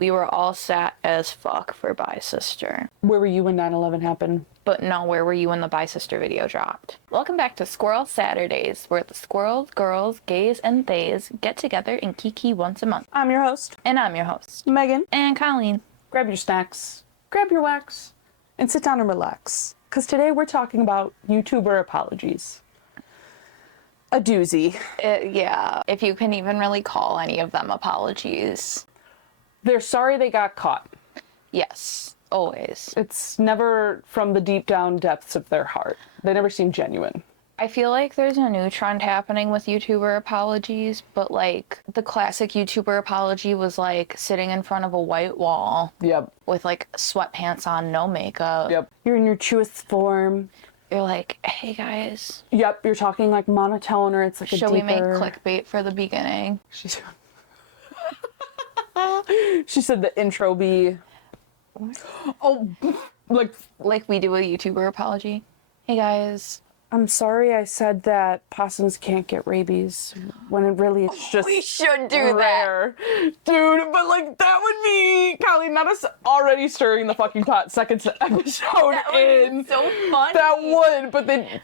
we were all sad as fuck for Bye Sister. Where were you when 9/11 happened? But no, where were you when the Bye Sister video dropped? Welcome back to Squirrel Saturdays, where the squirrels, girls, gays, and theys get together and kiki once a month. I'm your host, And I'm your host, Megan. and Colleen. Grab your snacks, grab your wax, and sit down and relax. Because today we're talking about YouTuber apologies. A doozy. Yeah, if you can even really call any of them apologies. They're sorry they got caught. Yes, always. It's never from the deep down depths of their heart. They never seem genuine. I feel like there's a new trend happening with YouTuber apologies, but like the classic YouTuber apology was like sitting in front of a white wall. Yep. With like sweatpants on, no makeup. Yep. You're in your truest form. You're like, hey guys. Yep, you're talking like monotone or it's like a deeper... Should we make clickbait for the beginning? She said the intro be... Oh, like we do a YouTuber apology. Hey guys. I'm sorry I said that possums can't get rabies when it really it's just We should do rare. Dude, but like that would be Colleen, not us already stirring the fucking pot second episode That would in. be so funny. That would, but they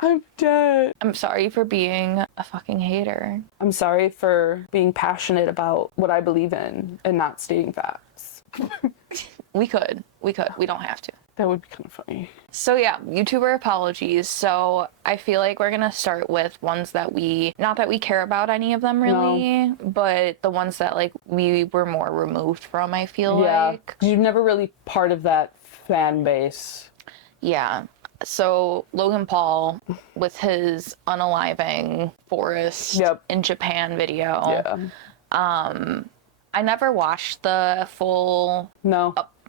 I'm dead. I'm sorry for being a fucking hater. I'm sorry for being passionate about what I believe in and not stating facts. We could. We don't have to. That would be kind of funny. So yeah, YouTuber apologies. So I feel like we're gonna start with ones that not that we care about any of them really, but the ones that like we were more removed from, I feel like. You're never really part of that fan base. Yeah. So Logan Paul with his unaliving forest in Japan video. Yeah. I never watched the full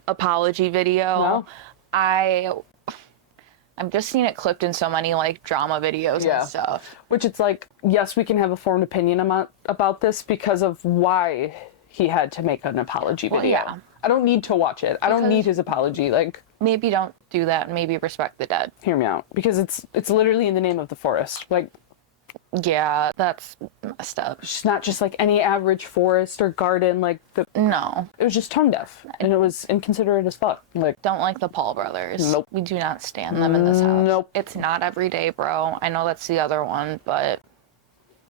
apology video. No. I've just seen it clipped in so many like drama videos and stuff. Which it's like, yes, we can have a formed opinion about this because of why he had to make an apology video. Yeah. I don't need to watch it. I don't need his apology. Like, maybe don't do that and maybe respect the dead. Hear me out. Because it's literally in the name of the forest. Like, yeah, that's messed up. It's not just like any average forest or garden. Like No. It was just tone deaf and it was inconsiderate as fuck. Like, don't like the Paul brothers. Nope. We do not stand them in this house. Nope. It's not every day, bro. I know that's the other one, but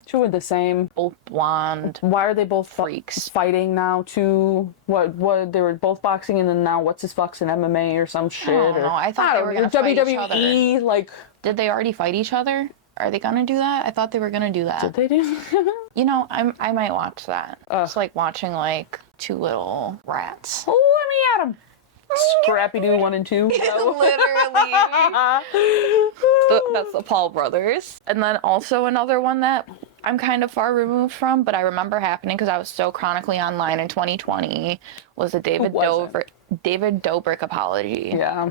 two are the same. both blonde. Why are they both freaks fighting now too? What they were both boxing and then now what's his fucks in MMA or some shit? I don't know. I thought they were gonna fight each other. WWE, like, did they already fight each other? Are they gonna do that? I thought they were gonna do that. Did they do? You know, I might watch that. It's like watching like two little rats. Oh, let me at 'em. Scrappy Doo 1 and 2. Literally. That's the Paul brothers. And then also another one that I'm kind of far removed from, but I remember happening because I was so chronically online in 2020, was a David Dobrik apology. Yeah.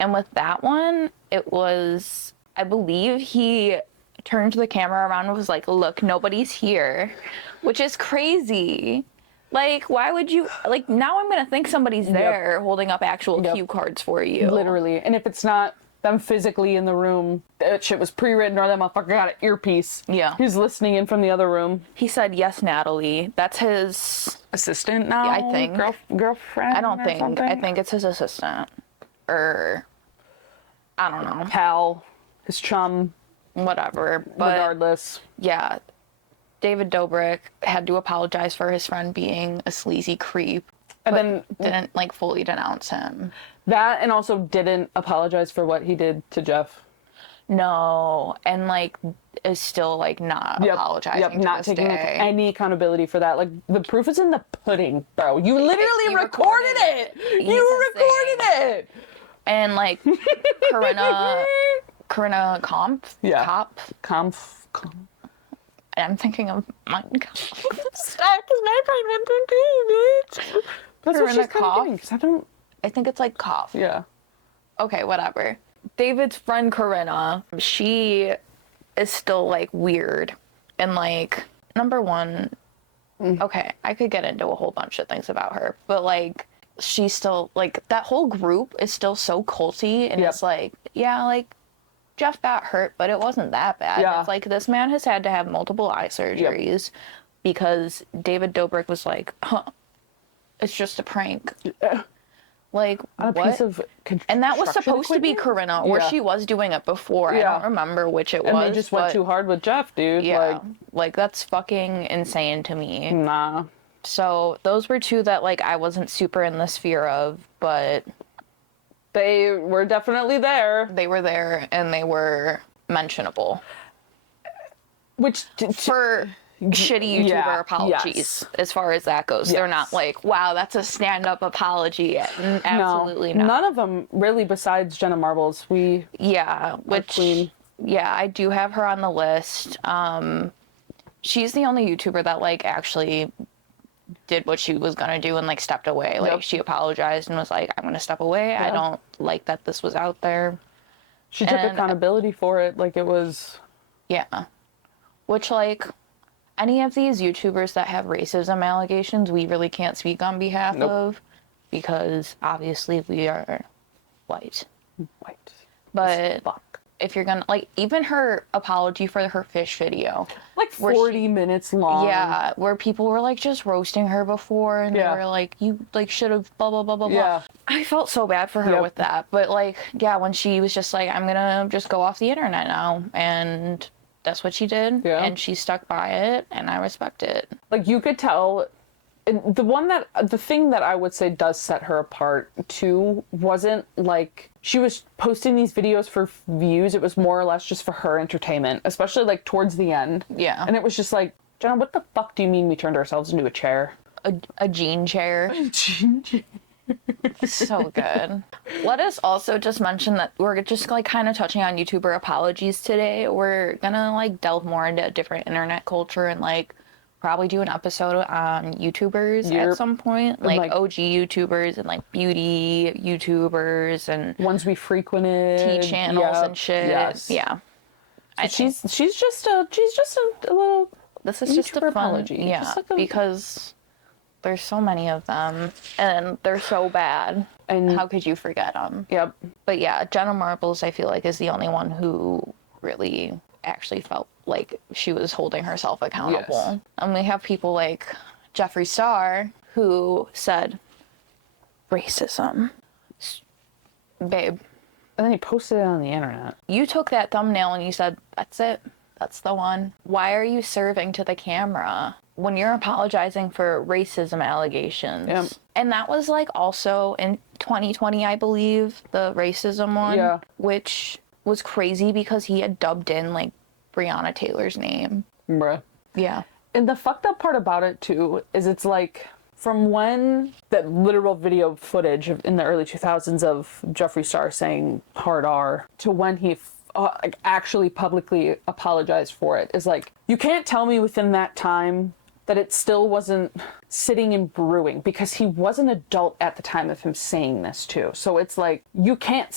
And with that one, it was, I believe he turned the camera around and was like, look, nobody's here, which is crazy. Like, why would you, like, now I'm going to think somebody's there holding up actual cue cards for you. Literally. And if it's not them physically in the room, that shit was pre-written or that motherfucker got an earpiece. Yeah. He's listening in from the other room. He said, yes, Natalie. That's his assistant now? Yeah, I think. Girlfriend? I don't think. Something? I think it's his assistant. Or, I don't know. Pal. His chum. Whatever. But regardless. Yeah. David Dobrik had to apologize for his friend being a sleazy creep. And then didn't like fully denounce him. That, and also didn't apologize for what he did to Jeff. No. And like is still like not apologizing. Not taking any accountability for that. Like, the proof is in the pudding, bro. You literally recorded it. You recorded it. And like Corinna Kampf. Yeah. Kampf. I'm thinking of Mein Kampf. Stop, because my brain went to bitch. That's what she's kind of doing, 'cause I think it's like cough. Yeah. Okay, whatever. David's friend Corinna, she is still like weird. And like, number one, okay, I could get into a whole bunch of things about her, but like, she's still like, that whole group is still so culty, and it's like, yeah, like, Jeff got hurt, but it wasn't that bad. Yeah. It's like, this man has had to have multiple eye surgeries. because David Dobrik was like, huh, it's just a prank. Like, On a what? piece of And that was construction supposed to be equipment? Corinna, or Yeah. she was doing it before. I Yeah. don't remember which it was. And they just went but too hard with Jeff, dude. yeah, like that's fucking insane to me. Nah. So those were two that like I wasn't super in the sphere of, but They were definitely there. they were there and they were mentionable Which, for shitty YouTuber Yeah, apologies. yes. As far as that goes, they're not Yes. like, wow, that's a stand-up apology. Absolutely no, not. none of them really, besides Jenna Marbles. Yeah, which queen. yeah, I do have her on the list. She's the only YouTuber that like actually did what she was gonna do and like stepped away. Like Yep. she apologized and was like, I'm gonna step away. I Yeah. don't like that this was out there. She took And- accountability for it. Like, it was... Yeah. Which like any of these YouTubers that have racism allegations, we really can't speak on behalf Nope. of because obviously we are white. White. But Fuck. if you're gonna like even her apology for her fish video, Like where 40 minutes long. yeah, where people were like just roasting her before and Yeah. they were like, you like should have blah blah blah blah blah. Yeah. I felt so bad for her Yep. with that. But like, yeah, when she was just like, I'm gonna just go off the internet now, and that's what she did. Yeah. And she stuck by it and I respect it. Like, you could tell... and the thing that I would say does set her apart too wasn't like she was posting these videos for views. It was more or less just for her entertainment, especially like towards the end. Yeah. And it was just like, Jenna, what the fuck do you mean we turned ourselves into a chair? A jean chair. So good. Let us also just mention that we're just like kind of touching on YouTuber apologies today. We're gonna like delve more into different internet culture and like probably do an episode on YouTubers Yep. at some point, like, like- OG YouTubers and like beauty YouTubers and Ones we frequented. tea channels Yep. and shit. Yes. Yeah. I think She's just a little this is just a YouTuber fun, apology. yeah, Just like a- because there's so many of them and they're so bad. And- how could you forget them? Yep. But yeah, Jenna Marbles, I feel like, is the only one who really actually felt like she was holding herself accountable. Yes. And we have people like Jeffree Star who said, racism. Babe, And then he posted it on the internet. you took that thumbnail and you said, that's it. That's the one. Why are you serving to the camera when you're apologizing for racism allegations? Yep. And that was like also in 2020, I believe, the racism one, Yeah. which was crazy because he had dubbed in like Breonna Taylor's name. Bruh. Yeah. And the fucked up part about it too is it's like from when that literal video footage in the early 2000s of Jeffree Star saying hard R to when he like actually publicly apologized for it is like, you can't tell me within that time that it still wasn't sitting and brewing, because he was an adult at the time of him saying this too. So it's like, you can't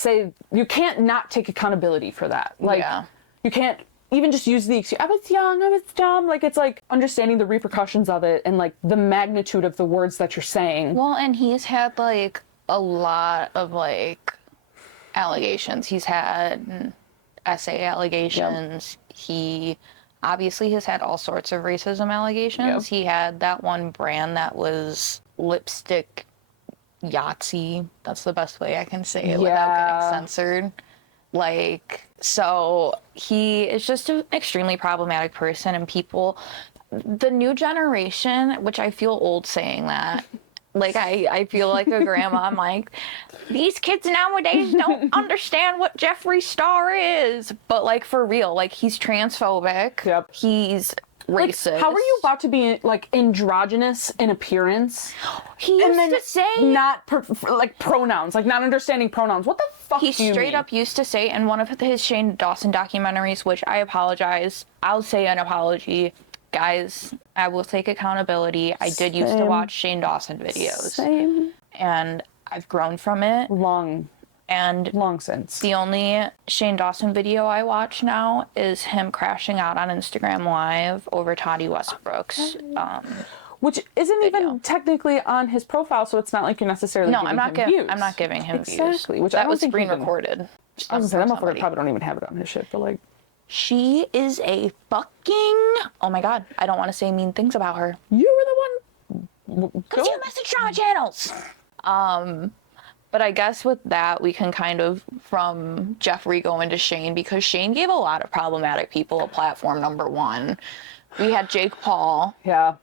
not take accountability for that. Like, Yeah. you can't even just use the excuse, I was young, I was dumb. Like, it's like understanding the repercussions of it and like the magnitude of the words that you're saying. Well, and he's had like a lot of like allegations. He's had essay allegations. He obviously has had all sorts of racism allegations. Yep. He had that one brand that was lipstick Yahtzee. That's the best way I can say it without Yeah. getting censored. Like, so he is just an extremely problematic person, and people, the new generation, which I feel old saying that, like I feel like a grandma. I'm like, these kids nowadays don't understand what Jeffree Star is. But like for real, like he's transphobic. Yep. He's Like, racist. how are you about to be like androgynous in appearance? He used to say not like pronouns, like not understanding pronouns. What the fuck he do you straight mean? up used to say in one of his Shane Dawson documentaries, which I apologize. I'll say an apology. Guys, I will take accountability. I did used to Same. watch Shane Dawson videos. Same. And I've grown from it. Long And since. the only Shane Dawson video I watch now is him crashing out on Instagram Live over Toddy Westbrook's. Which isn't video. even technically on his profile, so it's not like you're necessarily No, giving I'm not him giving. views. I'm not giving him views. Exactly. Which I that don't was think screen he can- recorded. I was gonna say, that motherfucker Somebody. probably don't even have it on his shit, but like, She is a fucking... Oh my god, I don't want to say mean things about her. You were the one... Because you message drama channels! But I guess with that, we can kind of, from Jeffree, go into Shane, because Shane gave a lot of problematic people a platform, number one. We had Jake Paul. Yeah.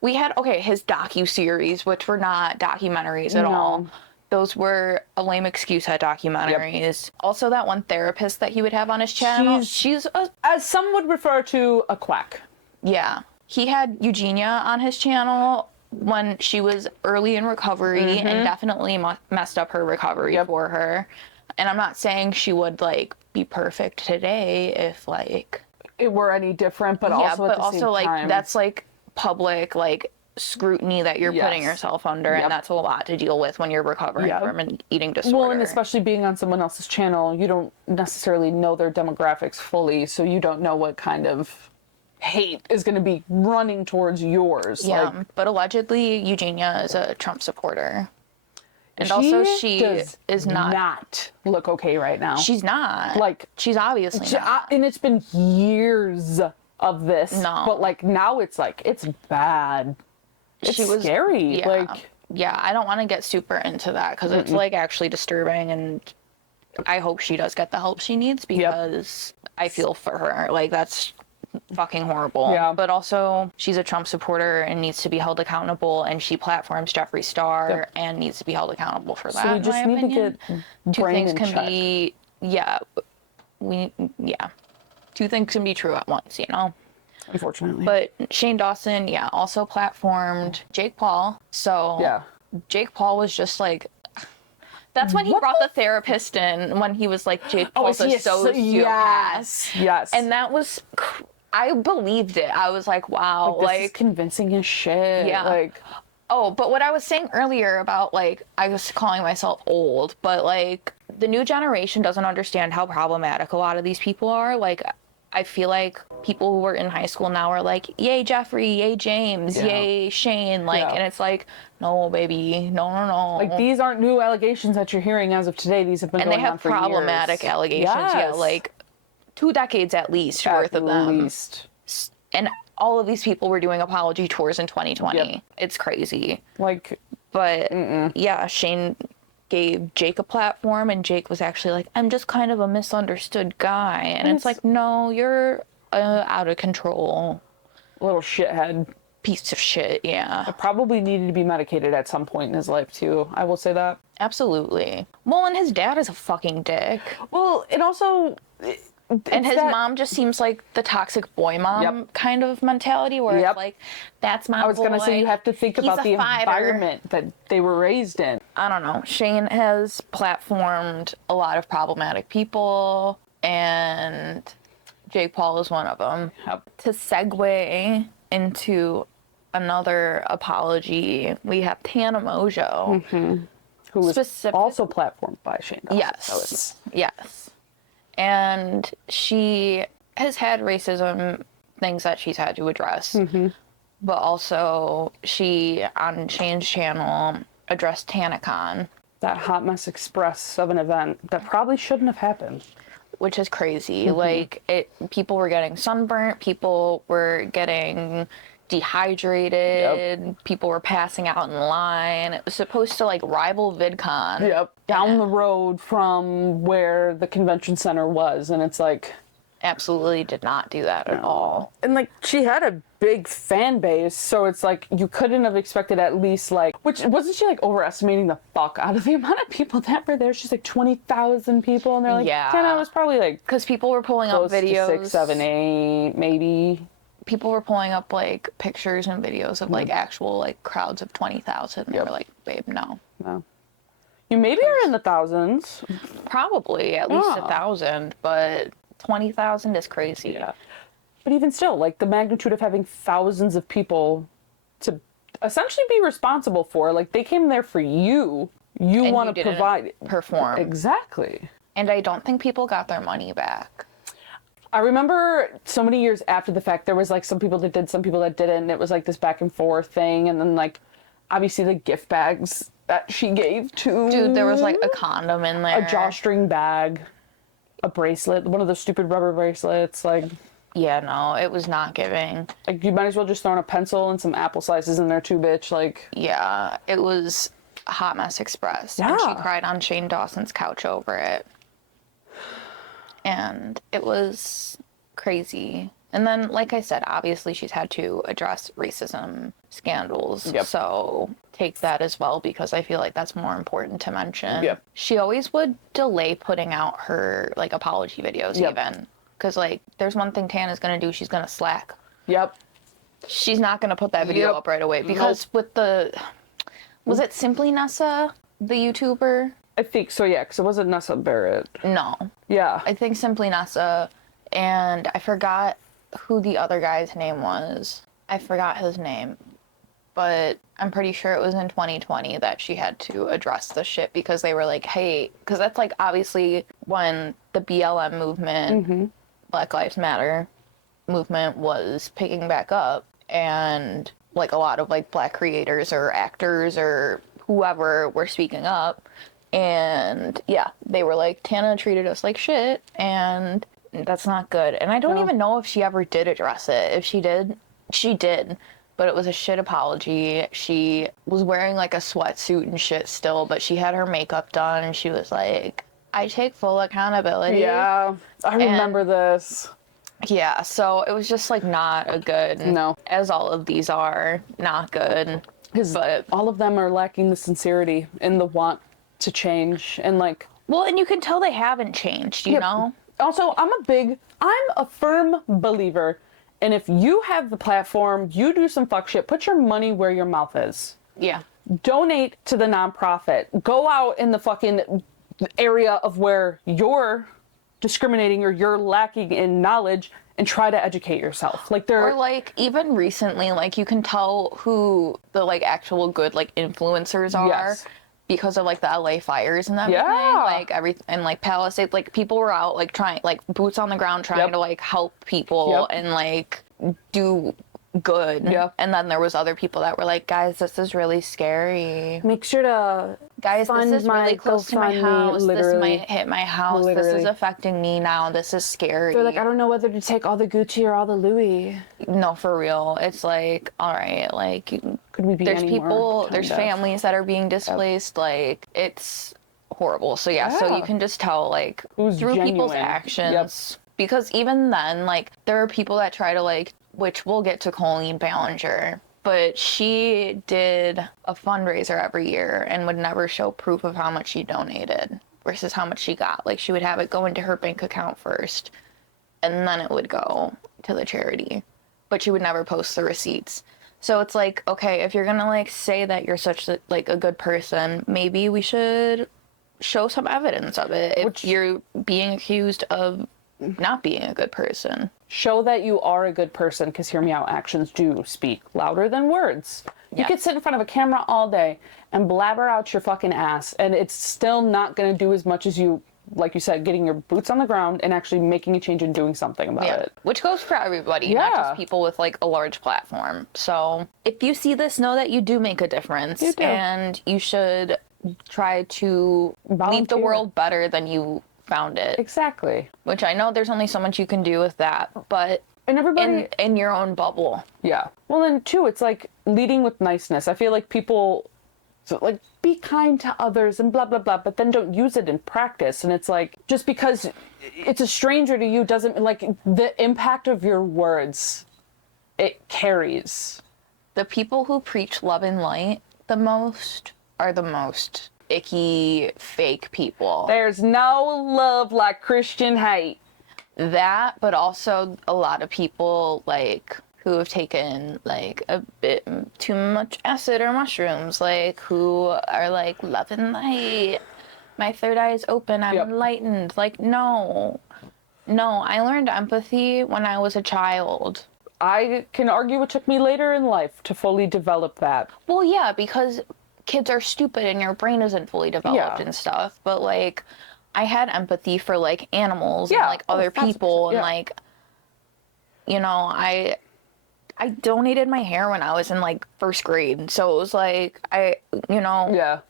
We had, his docu-series, which were not documentaries at all. Those were a lame excuse at documentaries. Yep. Also, that one therapist that he would have on his channel, she's as some would refer to, a quack. Yeah. He had Eugenia on his channel when she was early in recovery and definitely messed up her recovery for her. And I'm not saying she would, like, be perfect today if, like... it were any different, but also at the same time... that's, like, public, like, scrutiny that you're putting yourself under, and that's a lot to deal with when you're recovering from an eating disorder. Well, and especially being on someone else's channel, you don't necessarily know their demographics fully, so you don't know what kind of hate is going to be running towards yours. Yeah, like, but allegedly Eugenia is a Trump supporter. And also she is not look okay right now. She's not. Like, she's obviously not. And it's been years of this. No. But like now it's like, it's bad. It's scary. Yeah. Like, yeah, I don't want to get super into that because it's like actually disturbing, and I hope she does get the help she needs because I feel for her. Like, that's fucking horrible. Yeah. But also, she's a Trump supporter and needs to be held accountable, and she platforms Jeffree Star and needs to be held accountable for that. So we just need to get two things in can check. be two things can be true at once, you know. Unfortunately. But Shane Dawson, also platformed Jake Paul. So Jake Paul was just like, that's when he brought the therapist in, when he was like, Jake Paul's a sociopath. Yes. And that was, I believed it. I was like, wow, like this is convincing as shit. Yeah. Like, oh, but what I was saying earlier about, like, I was calling myself old, but like the new generation doesn't understand how problematic a lot of these people are. Like, I feel like people who were in high school now are like, yay Jeffree, yay James, yay Shane, like, and it's like, no baby, no. Like, these aren't new allegations that you're hearing as of today. These have been going on for years. And they have problematic allegations, like 2 decades at least worth of them. At least. And all of these people were doing apology tours in 2020. Yep. It's crazy. Like, but Shane gave Jake a platform, and Jake was actually like, I'm just kind of a misunderstood guy. And it's like, no, you're out of control little shithead. Piece of shit, yeah. Probably needed to be medicated at some point in his life, too. I will say that. Absolutely. Well, and his dad is a fucking dick. Well, it also... And his mom just seems like the toxic boy mom kind of mentality, where it's like, that's my boy. I was going to say, you have to think about the environment that they were raised in. I don't know. Shane has platformed a lot of problematic people, and Jake Paul is one of them. To segue into another apology, we have Tana Mojo. Who was also platformed by Shane Dawson. Yes. And she has had racism things that she's had to address. But also, she, on Shane's channel, addressed TanaCon. That hot mess express of an event that probably shouldn't have happened. Which is crazy. Like, people were getting sunburnt, people were getting dehydrated, people were passing out in line. It was supposed to, like, rival VidCon. Down the road from where the convention center was, and it's like... Absolutely did not do that at all. And, like, she had a big fan base, so it's like, you couldn't have expected at least, like... Which, wasn't she, like, overestimating the fuck out of the amount of people that were there? She's like, 20,000 people, and they're like, yeah, it was probably, like... Because people were pulling up videos. 6, 7, 8, maybe... People were pulling up, like, pictures and videos of, like, actual, like, crowds of 20,000. They were like, babe, no. You maybe are in the thousands. Probably, at least 1,000, but 20,000 is crazy. But even still, like, the magnitude of having thousands of people to essentially be responsible for, like, they came there for you. You want to provide... perform. Exactly. And I don't think people got their money back. I remember so many years after the fact, there was, like, some people that did, some people that didn't. It was, like, this back and forth thing. And then, like, obviously the gift bags that she gave to... Dude, there was, like, a condom in there. A drawstring bag. a bracelet, one of those stupid rubber bracelets, like Yeah, no, it was not giving. you might as well just throw in a pencil and some apple slices in there too, bitch. Like, Yeah, it was a hot mess express. And she Yeah. cried on Shane Dawson's couch over it. And it was crazy. And then, like I said, obviously she's had to address racism scandals. Yep. So take that as well, because I feel like that's more important to mention. Yep. She always would delay putting out her, like, apology videos Yep. even. Because, like, there's one thing Tana's going to do. She's going to slack. yep. She's not going to put that video Yep. up right away. Because with the... Was it Simply Nessa, the YouTuber? I think so, yeah, because it wasn't Nessa Barrett. No. Yeah. I think Simply Nessa, and I forgot who the other guy's name was. I forgot his name. But I'm pretty sure it was in 2020 that she had to address the shit, because they were like, hey, because that's like obviously when the BLM movement, Black Lives Matter movement, was picking back up, and like a lot of like black creators or actors or whoever were speaking up. And yeah, they were like, Tana treated us like shit, and that's not good. And I don't even know if she ever did address it. If she did, she did. But it was a shit apology. She was wearing like a sweatsuit and shit still, but she had her makeup done, and she was like, I take full accountability. Yeah. I remember this. Yeah, so it was just like not a good, No. as all of these are, not good. But All of them are lacking the sincerity and the want to change, and like, well, and you can tell they haven't changed, you know? also I'm a firm believer, and if you have the platform, you do some fuck shit, put your money where your mouth is. Yeah. Donate to the nonprofit. Go out in the fucking area of where you're discriminating or you're lacking in knowledge, and try to educate yourself. Like Or like even recently, like you can tell who the like actual good like influencers are. Yes. Because of like the LA fires and everything, Yeah. like and like Palisades, like people were out like trying, like boots on the ground, trying to like help people and like do good. Yep. And then there was other people that were like, guys, this is really scary. make sure to Guys, fund this is my really close to my GoFundMe, house. literally. This might hit my house. This Literally. is affecting me now. This is scary. They're like, I don't know whether to take all the Gucci or all the Louis. No, for real. It's like, all right, like Could we be there's any more, people, kind there's of? families that are being displaced. Like it's horrible. So yeah, so Yeah. you can just tell like Who's through people's genuine. actions. Because even then, like there are people that try to like, which we'll get to Colleen Ballinger, but she did a fundraiser every year and would never show proof of how much she donated versus how much she got. Like she would have it go into her bank account first, and then it would go to the charity, but she would never post the receipts. So it's like, okay, if you're gonna like say that you're such like a good person, maybe we should show some evidence of it if you're being accused of not being a good person. Show that you are a good person, because hear me out, actions do speak louder than words. You Yeah. could sit in front of a camera all day and blabber out your fucking ass, and it's still not going to do as much as you, like you said, getting your boots on the ground and actually making a change and doing something about it. Which goes for everybody, not Yeah. just people with like a large platform. So if you see this, know that you do make a difference. You do. And you should try to leave the Volunteer. world better than you found it. Exactly. Which I know there's only so much you can do with that, but And everybody... in your own bubble. Yeah. Well, then, too, it's like leading with niceness. I feel like people, so, like, be kind to others and blah, blah, blah, but then don't use it in practice. And it's like, just because it's a stranger to you doesn't, like, the impact of your words, it carries. The people who preach love and light the most are the most icky, fake people. There's no love like Christian hate. That, but also a lot of people like who have taken like a bit too much acid or mushrooms, like who are like love and light. My third eye is open. I'm Yep. enlightened. Like no, I learned empathy when I was a child. I can argue it took me later in life to fully develop that. Well, yeah, because kids are stupid and your brain isn't fully developed Yeah. and stuff. But like, I had empathy for like animals and Yeah. like Oh, other that's- people and yeah. like, you know, I donated my hair when I was in like first grade, so it was like I Yeah.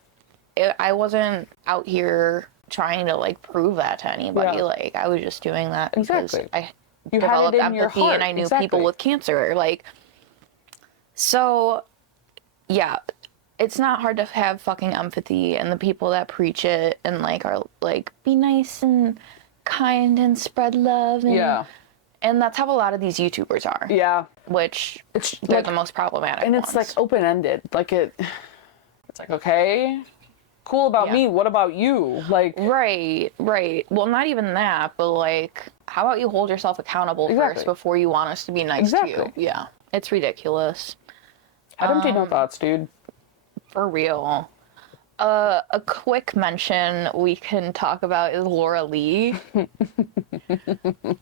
I wasn't out here trying to like prove that to anybody. Yeah. Like I was just doing that because Exactly. I You had developed it in your empathy heart. and I knew Exactly. people with cancer. Like, so yeah, it's not hard to have fucking empathy, and the people that preach it and like are like be nice and kind and spread love and Yeah. and that's how a lot of these YouTubers are. Yeah. Which It's they're like, the most problematic and ones. it's like open-ended. Like it's like, okay, cool about Yeah. me. What about you? Like, Right. Well, not even that, but like, how about you hold yourself accountable Exactly. first before you want us to be nice to you? Exactly. Yeah. It's ridiculous. have empty no thoughts, dude. For real. A quick mention we can talk about is Laura Lee,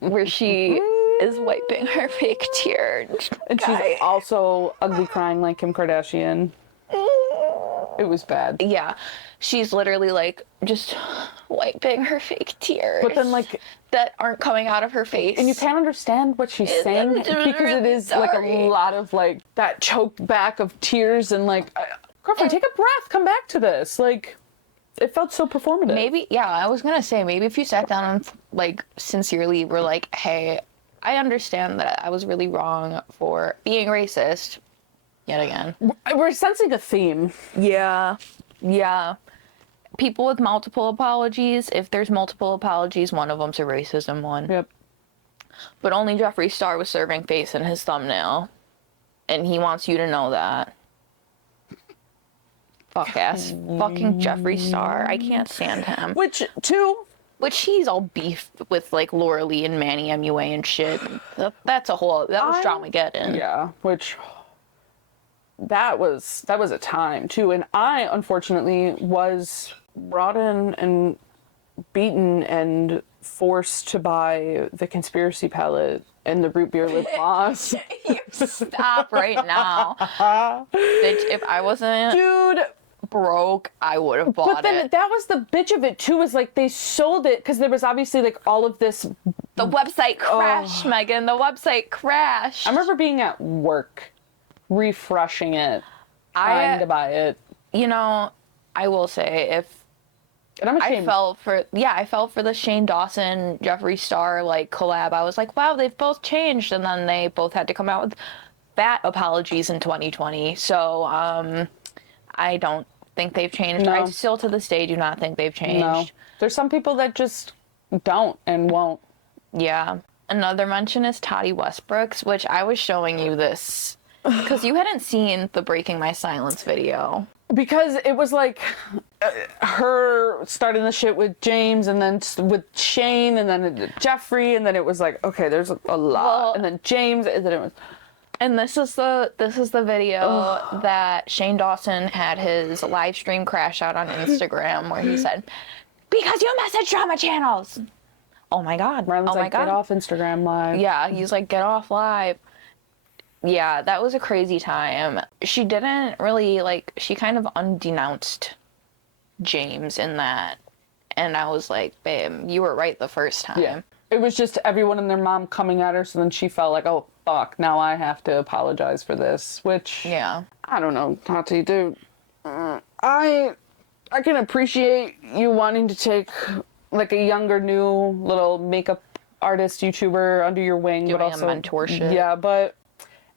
where she is wiping her fake tear. And she's also ugly crying like Kim Kardashian. It was bad. Yeah, she's literally like just wiping her fake tears. But then, like, that aren't coming out of her face. and you can't understand what she's saying because it is like a lot of like that choked back of tears and like, girlfriend, take a breath, come back to this. Like, it felt so performative. Maybe, yeah, I was gonna say, maybe if you sat down and like sincerely were like, hey, I understand that I was really wrong for being racist yet again. We're sensing a theme. Yeah. People with multiple apologies, if there's multiple apologies, one of them's a racism one. Yep. But only Jeffree Star was serving face in his thumbnail. And he wants you to know that. Fuck ass. Fucking Jeffree Star. I can't stand him. Which he's all beef with like Laura Lee and Manny MUA and shit. That was Dramageddon. Yeah, which that was a time too. And I unfortunately was brought in and beaten and forced to buy the conspiracy palette and the root beer lip gloss. You stop right now. Bitch, if I wasn't Dude, broke, I would have bought but then it. that was the bitch of it too, is like they sold it because there was obviously like all of this. The website crashed, Megan. The website crashed. I remember being at work, refreshing it, trying to buy it. You know, I will say, And I'm I ashamed. felt for the Shane Dawson, Jeffree Star like collab. I was like, wow, they've both changed, and then they both had to come out with fat apologies in 2020. So, I don't think they've changed. No. I still to this day do not think they've changed. No. There's some people that just don't and won't. Yeah. Another mention is Toddy Westbrook's, which I was showing you this because you hadn't seen the Breaking My Silence video. Because it was like her starting the shit with James and then with Shane and then Jeffree, and then it was like, okay, there's a lot. Well, and then James, and then it was... And this is the video that Shane Dawson had his live stream crash out on Instagram where he said, because you message drama channels. Oh my God. Riley's oh my like, God. get off Instagram Live. Yeah, he's like, get off live. Yeah, that was a crazy time. She didn't really, like, she kind of undenounced James in that. And I was like, babe, you were right the first time. Yeah. It was just everyone and their mom coming at her, so then she felt like, oh, fuck, now I have to apologize for this, which... Yeah. I don't know, Tati, dude. I can appreciate you wanting to take, like, a younger, new little makeup artist, YouTuber under your wing, Doing but also... a mentorship. Yeah, but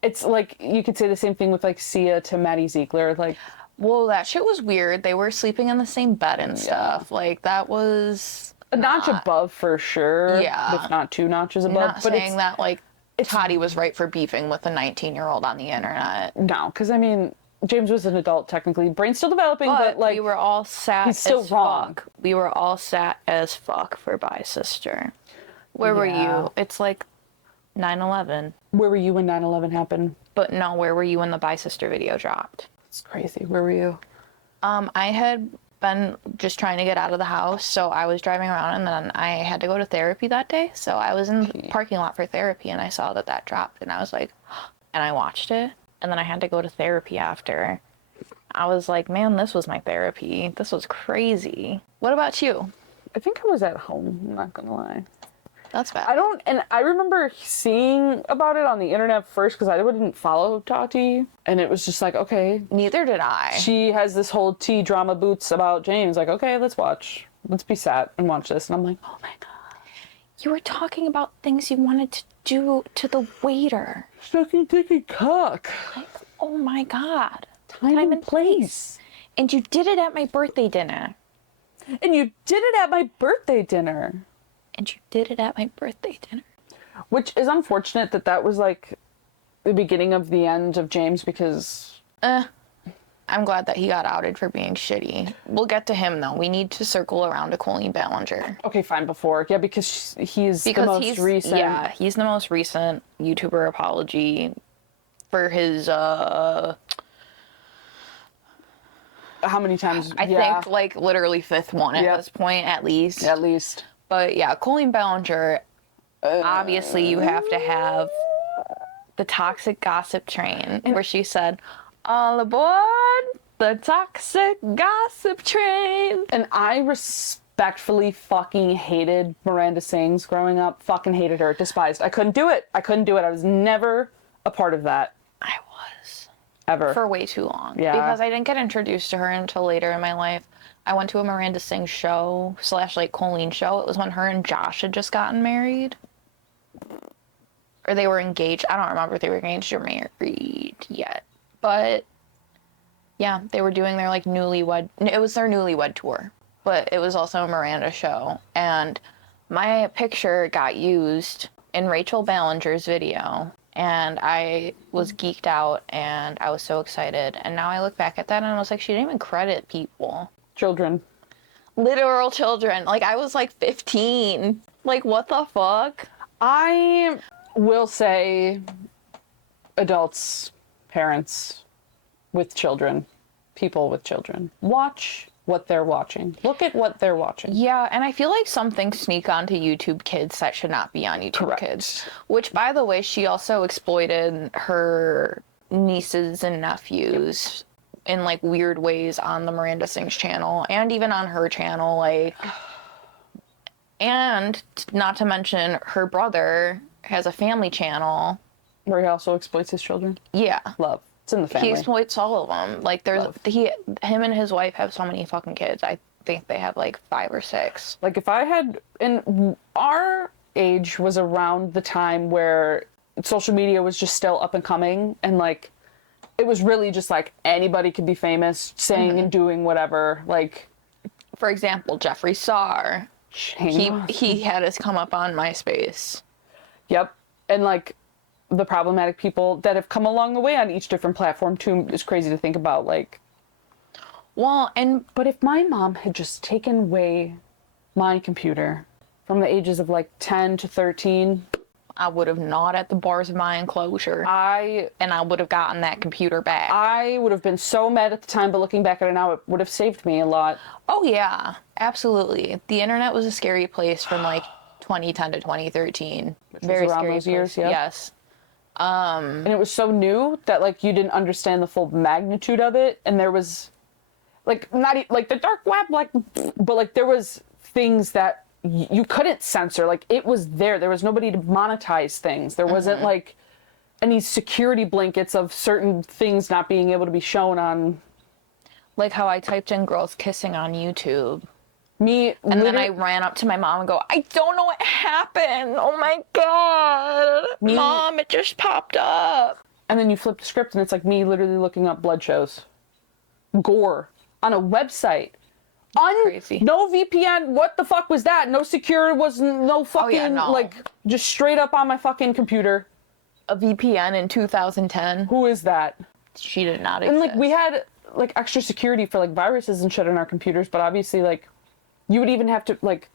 it's like, you could say the same thing with, like, Sia to Maddie Ziegler, like... Well, that shit was weird. They were sleeping in the same bed and stuff. Like, that was... A notch above, for sure. Yeah. If not 2 notches above. Not but saying that, like, Toddy was right for beefing with a 19-year-old on the internet. No, because, I mean, James was an adult, technically. Brain's still developing, but like... we were all sad he's still as wrong. fuck. We were all sad as fuck for Bye Sister. Where were you? It's like 9/11. Where were you when 9/11 happened? But no, where were you when the Bye Sister video dropped? It's crazy. Where were you? I had been just trying to get out of the house, so I was driving around, and then I had to go to therapy that day, so I was in the parking lot for therapy, and I saw that dropped, and I was like, and I watched it, and then I had to go to therapy after. I was like, man, this was my therapy. This was crazy. What about you? I think I was at home, I'm not gonna lie. That's bad. I remember seeing about it on the internet first because I didn't follow Tati, and it was just like, okay. Neither did I. She has this whole tea drama boots about James, like, okay, let's watch. let's be sad and watch this. And I'm like, oh my God. You were talking about things you wanted to do to the waiter. Sucking dick and cock. Like, oh my God. Time and place. And you did it at my birthday dinner. And you did it at my birthday dinner. And you did it at my birthday dinner. Which is unfortunate that was like the beginning of the end of James, because... I'm glad that he got outed for being shitty. We'll get to him, though. We need to circle around to Colleen Ballinger. Okay, fine, before. Yeah, because he's the most recent. Yeah, he's the most recent YouTuber apology for his, How many times? I think, like, literally 5th one at this point, at least. At least. But, yeah, Colleen Ballinger, obviously you have to have the toxic gossip train, where she said... All aboard the toxic gossip train. And I respectfully fucking hated Miranda Sings growing up. Fucking hated her. Despised. I couldn't do it. I was never a part of that. I was. Ever. For way too long. Yeah. Because I didn't get introduced to her until later in my life. I went to a Miranda Sings show / like Colleen show. It was when her and Josh had just gotten married. Or they were engaged. I don't remember if they were engaged or married yet. But, yeah, they were doing their, like, newlywed... It was their newlywed tour. But it was also a Miranda show. And my picture got used in Rachel Ballinger's video. And I was geeked out, and I was so excited. And now I look back at that, and I was like, she didn't even credit people. Children. Literal children. Like, I was, like, 15. Like, what the fuck? I will say adults... parents with children, people with children. Watch what they're watching. Look at what they're watching. Yeah, and I feel like some things sneak onto YouTube Kids that should not be on YouTube Correct. Kids. Which, by the way, she also exploited her nieces and nephews in, like, weird ways on the Miranda Sings channel, and even on her channel, like... And, not to mention, her brother has a family channel... Where he also exploits his children? Yeah. Love. It's in the family. He exploits all of them. Like, him and his wife have so many fucking kids. I think they have, like, 5 or 6. Like, if I had... And our age was around the time where social media was just still up and coming, and, like, it was really just, like, anybody could be famous, saying and doing whatever. Like... For example, Jeffree Star. He had his come up on MySpace. Yep. And, like... the problematic people that have come along the way on each different platform too is crazy to think about. Like, well, but if my mom had just taken away my computer from the ages of like 10 to 13, I would have gnawed at the bars of my enclosure. And I would have gotten that computer back. I would have been so mad at the time, but looking back at it now, it would have saved me a lot. Oh yeah, absolutely. The internet was a scary place from like 2010 to 2013. Very scary those years, yeah. Yes. And it was so new that, like, you didn't understand the full magnitude of it, and there was, like, like, the dark web, like, but, like, there was things that you couldn't censor. Like, it was there. There was nobody to monetize things. There wasn't, like, any security blankets of certain things not being able to be shown on... Like how I typed in girls kissing on YouTube. And then I ran up to my mom and go, I don't know what happened. Oh my God. Mom, it just popped up. And then you flip the script and it's like me literally looking up blood shows. Gore. On a website. Crazy. No VPN. What the fuck was that? No secure, was no fucking, like, just straight up on my fucking computer. A VPN in 2010. Who is that? She did not exist. And, like, we had, like, extra security for, like, viruses and shit on our computers, but obviously, like, you would even have to, like,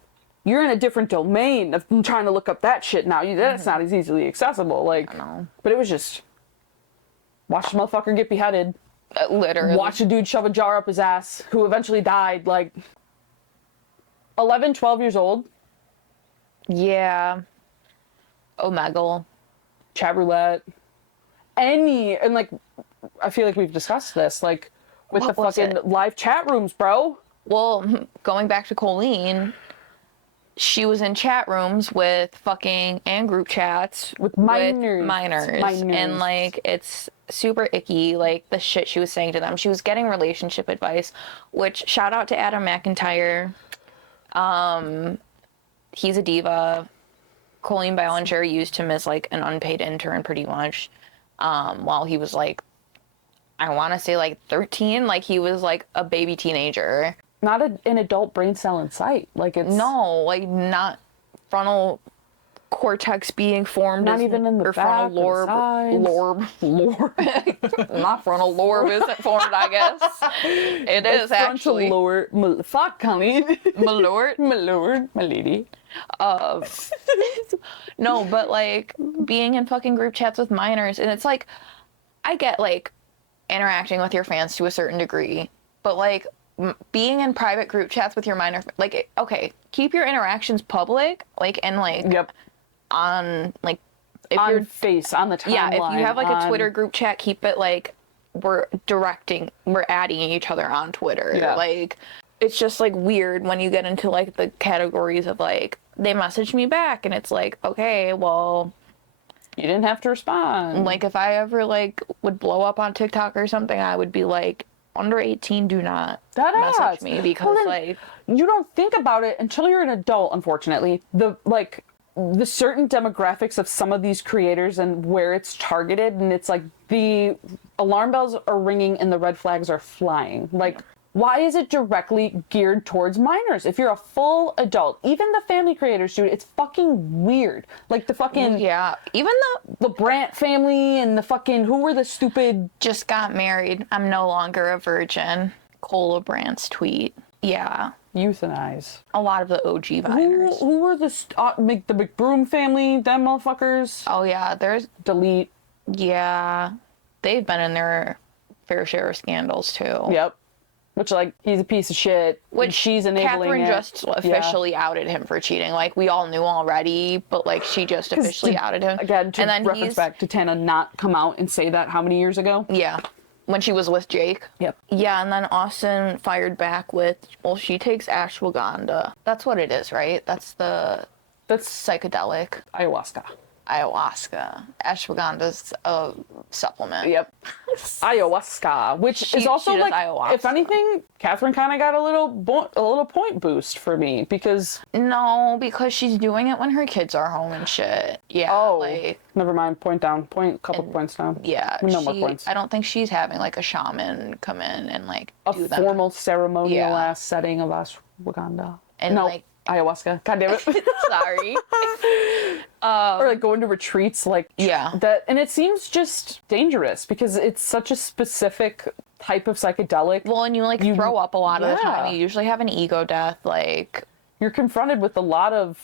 you're in a different domain of trying to look up that shit now. That's not as easily accessible. Like, but it was just, watch a motherfucker get beheaded. Literally. Watch a dude shove a jar up his ass, who eventually died, like, 11, 12 years old. Yeah. Omegle. Chat roulette. And, like, I feel like we've discussed this, like, with the fucking live chat rooms, bro. Well, going back to Colleen, she was in chat rooms with and group chats with minors. And, like, it's super icky, like, the shit she was saying to them. She was getting relationship advice, which, shout out to Adam McIntyre. He's a diva. Colleen Ballinger used him as like an unpaid intern pretty much, while he was like, I want to say like 13, like he was like a baby teenager. Not an adult brain cell in sight. Like it's No, like not frontal cortex being formed. not even in the or back, frontal lorb. Not frontal lobe isn't formed, I guess. It is actually. Fuck, Colleen. My lord. My lord, my lady. No, but like being in fucking group chats with minors, and it's like, I get like interacting with your fans to a certain degree, but like being in private group chats with your minor, like, okay, keep your interactions public, like, and like, Yep. on like, if On you're on the timeline. yeah, if you have like a Twitter group chat, keep it like we're adding each other on Twitter. Yeah. Like, it's just like weird when you get into like the categories of like, they messaged me back, and it's like, okay, well, you didn't have to respond. like if I ever like would blow up on TikTok or something, I would be like, under 18, do not message me, because like, you don't think about it until you're an adult, unfortunately. The certain demographics of some of these creators and where it's targeted, and it's like the alarm bells are ringing and the red flags are flying. Like, why is it directly geared towards minors? If you're a full adult, even the family creators, dude, it's fucking weird. Like the fucking yeah, even the Brandt family and the fucking who were the stupid just got married, I'm no longer a virgin. Cola Brandt's tweet. Yeah. euthanize. A lot of the OG Viners. Who were the McBroom family? Them motherfuckers. Oh yeah, there's Delete. yeah, they've been in their fair share of scandals too. Yep. Which, like, he's a piece of shit. Which she's enabling Catherine it. just officially outed him for cheating. Like, we all knew already, but like she just officially outed him. Again, to and then reference back to Tana not come out and say that how many years ago? Yeah, when she was with Jake. Yep. Yeah, and then Austin fired back with, well, she takes ashwagandha. That's what it is, right? That's psychedelic. Ayahuasca. Ashwagandha's a supplement. Yep. Ayahuasca, which is also like, ayahuasca. If anything, Catherine kind of got a little point boost for me because. No, because she's doing it when her kids are home and shit. Yeah. Oh, like, never mind. Point down. Couple points down. Yeah. No more points. I don't think she's having like a shaman come in and like A do them. formal ceremonial ass setting of ashwagandha. And no, like ayahuasca. God damn it. Sorry. Or like going to retreats like Yeah. that, and it seems just dangerous because it's such a specific type of psychedelic. Well, and you like throw up a lot of the Yeah. time. You usually have an ego death. Like, you're confronted with a lot of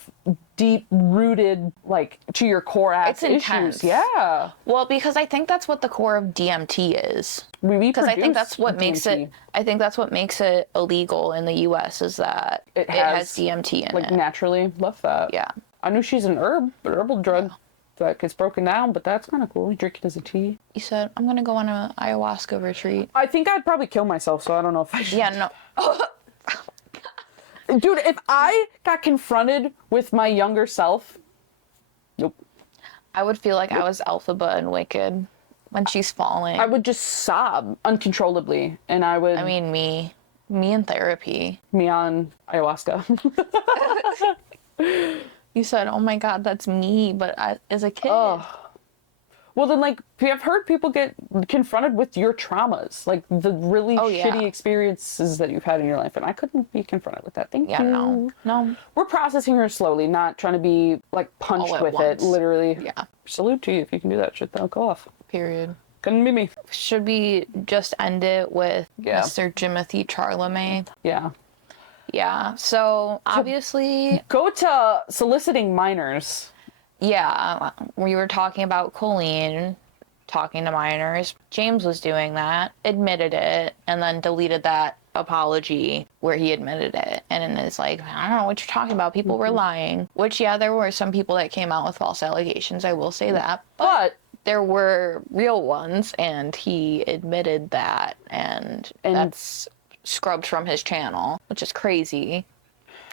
deep rooted, like, to your core ass It's issues. intense. Yeah. well, because I think that's what the core of DMT is. Because I think that's what makes it. I think that's what makes it illegal in the U.S. is that it has DMT in like it. naturally love that. Yeah. I knew she's an herbal drug that gets broken down, but that's kind of cool. You drink it as a tea. You said, I'm gonna go on a ayahuasca retreat. I think I'd probably kill myself, so I don't know if I should. Yeah, no. Dude, if I got confronted with my younger self, nope. I would feel like I was Elphaba and Wicked when she's falling. I would just sob uncontrollably, and I would. I mean, me in therapy. Me on ayahuasca. You said, oh my God, that's me, but as a kid. Well, then, like, I've heard people get confronted with your traumas, like the really shitty experiences that you've had in your life, and I couldn't be confronted with that. Thank you. No. We're processing her slowly, not trying to be, like, punched with once. it, literally. Yeah. Salute to you if you can do that shit, though. Go off. Period. Couldn't be me. Should we just end it with Mr. Jimothy Charlemagne? Yeah. Yeah. So, obviously... Go to soliciting minors. Yeah, we were talking about Colleen talking to minors. James was doing that, admitted it, and then deleted that apology where he admitted it. And it's like, I don't know what you're talking about. People were lying. Which, yeah, there were some people that came out with false allegations. I will say that. But there were real ones, and he admitted that. And that's scrubbed from his channel, which is crazy.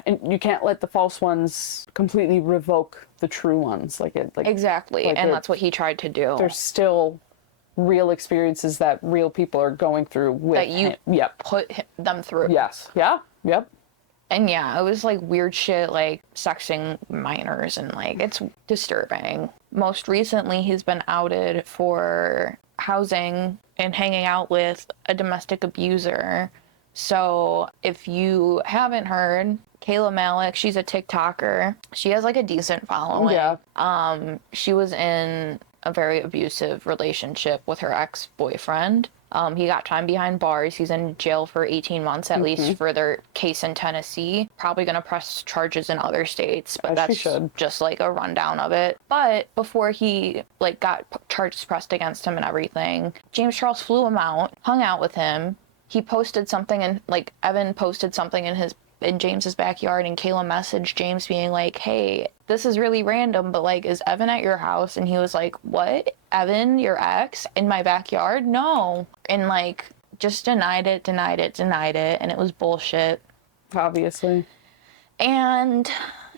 And you can't let the false ones completely revoke the true ones. Exactly, and that's what he tried to do. There's still real experiences that real people are going through with that you him. Yep. put them through. Yes. Yeah. Yep. And yeah, it was like weird shit, like sexting minors, and like it's disturbing. Most recently, he's been outed for housing and hanging out with a domestic abuser. So if you haven't heard, Kayla Malik, she's a TikToker. She has like a decent following. Yeah. She was in a very abusive relationship with her ex-boyfriend. He got time behind bars. He's in jail for 18 months at least for their case in Tennessee. Probably going to press charges in other states, but that's just like a rundown of it. But before he like got charges pressed against him and everything, James Charles flew him out, hung out with him. He posted something, and like Evan posted something in James's backyard, and Kayla messaged James being like, hey, this is really random, but like, is Evan at your house? And he was like, what? Evan, your ex, in my backyard? No. And like, just denied it. And it was bullshit. Obviously. And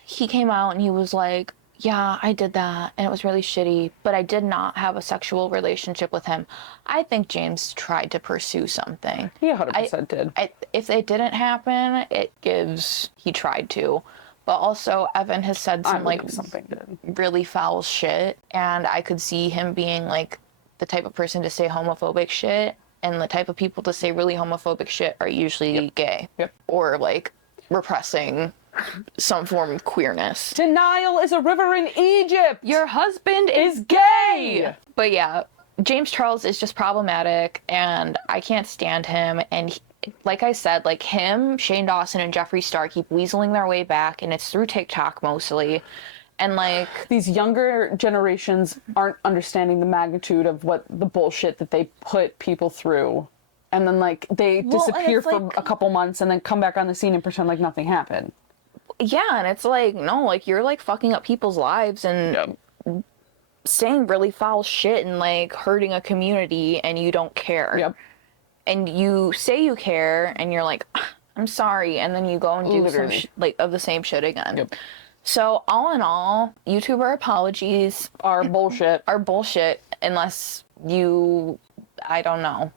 he came out and he was like, yeah, I did that, and it was really shitty, but I did not have a sexual relationship with him. I think James tried to pursue something. He 100% did. If it didn't happen, it gives he tried to. But also, Evan has said some like really foul shit, and I could see him being like the type of person to say homophobic shit, and the type of people to say really homophobic shit are usually gay. Yep. Or like repressing some form of queerness. Denial is a river in Egypt. Your husband is gay. But yeah, James Charles is just problematic, and I can't stand him. And like I said, like him, Shane Dawson, and Jeffree Star keep weaseling their way back, and it's through TikTok mostly. And like these younger generations aren't understanding the magnitude of what the bullshit that they put people through. And then like they disappear for like a couple months and then come back on the scene and pretend like nothing happened. Yeah, and it's like, no, like you're like fucking up people's lives and saying really foul shit and like hurting a community, and you don't care. Yep. And you say you care, and you're like, I'm sorry, and then you go and do some like of the same shit again. Yep. So all in all, YouTuber apologies are bullshit. Unless you, I don't know.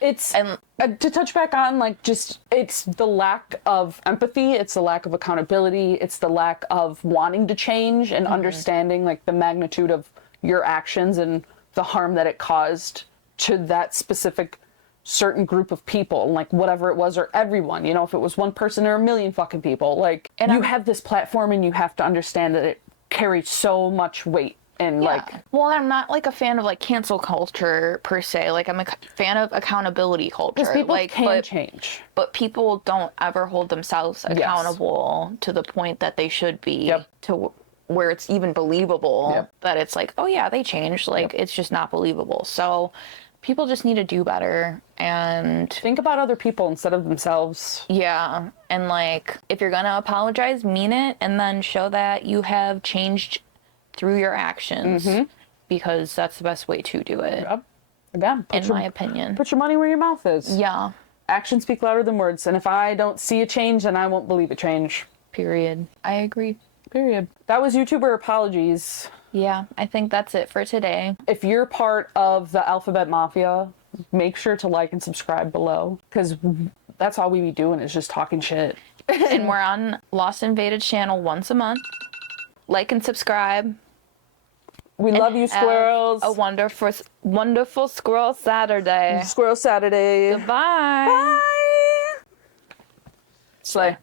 It's, and to touch back on, like, just, it's the lack of empathy, it's the lack of accountability, it's the lack of wanting to change and understanding, like, the magnitude of your actions and the harm that it caused to that specific certain group of people, like, whatever it was, or everyone, you know, if it was one person or a million fucking people, like, and you have this platform and you have to understand that it carries so much weight. And like, well, I'm not like a fan of like cancel culture per se. Like I'm a fan of accountability culture. Because people like, can change, but people don't ever hold themselves accountable to the point that they should be to where it's even believable that it's like, oh yeah, they changed. Like it's just not believable. So people just need to do better and think about other people instead of themselves. Yeah, and like if you're gonna apologize, mean it, and then show that you have changed through your actions, because that's the best way to do it. Again, in my opinion. Put your money where your mouth is. Yeah. Actions speak louder than words, and if I don't see a change, then I won't believe a change. Period. I agree. Period. That was YouTuber apologies. Yeah, I think that's it for today. If you're part of the Alphabet Mafia, make sure to like and subscribe below, because that's all we be doing is just talking shit. And we're on Lost Invaded channel once a month. Like and subscribe. We love you, Squirrels. A wonderful Squirrel Saturday. Squirrel Saturday. Goodbye. Bye. Slay.